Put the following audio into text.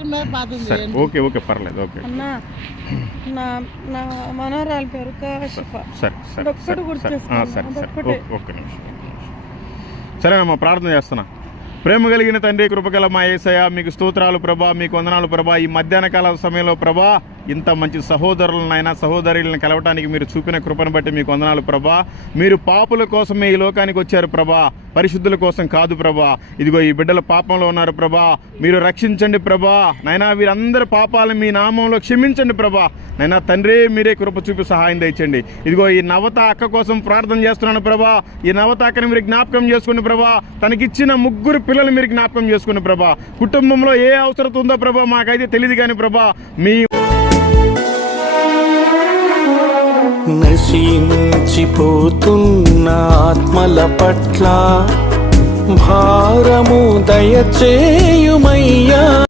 పిల్లల మీద బాధ సరే ఓకే ఓకే పర్లేదు ఓకే అన్న నా మనోరాలు పేరు కాశిఫా. సరే సరే ఒక్కటి గుర్తు సరే చేసుకోండి, సరే సరే అదొక్కటే. ఒక్క నిమిషం సరేనమ్మా ప్రార్థన చేస్తున్నా. ప్రేమ కలిగిన తండ్రి, కృపగల మా యేసయ్య, మీకు స్తోత్రాలు ప్రభా, మీకు వందనాలు ప్రభా. ఈ మధ్యాహ్న కాల సమయంలో ప్రభా ఇంత మంచి సహోదరులనైనా సహోదరులను కలవటానికి మీరు చూపిన కృపను బట్టి మీకు వందనాలు ప్రభా. మీరు పాపుల కోసమే ఈ లోకానికి వచ్చారు ప్రభా, పరిశుద్ధుల కోసం కాదు ప్రభా. ఇదిగో ఈ బిడ్డల పాపంలో ఉన్నారు ప్రభా, మీరు రక్షించండి ప్రభా. నైనా వీరందరి పాపాలను మీ నామంలో క్షమించండి ప్రభా. నైనా తండ్రి మీరే కృప చూపి సహాయం దయచండి. ఇదిగో ఈ నవత అక్క కోసం ప్రార్థన చేస్తున్నాను ప్రభా. ఈ నవత అక్కని మీరు జ్ఞాపకం చేసుకోండి ప్రభా. తనకిచ్చిన 3 పిల్లలు మీరు జ్ఞాపకం చేసుకోండి ప్రభా. కుటుంబంలో ఏ అవసరం ఉందో ప్రభా మాకైతే తెలియదు కానీ ప్రభా, మీ నశించిపోతున్న ఆత్మల పట్ల భారము దయచేయుమయ్యా.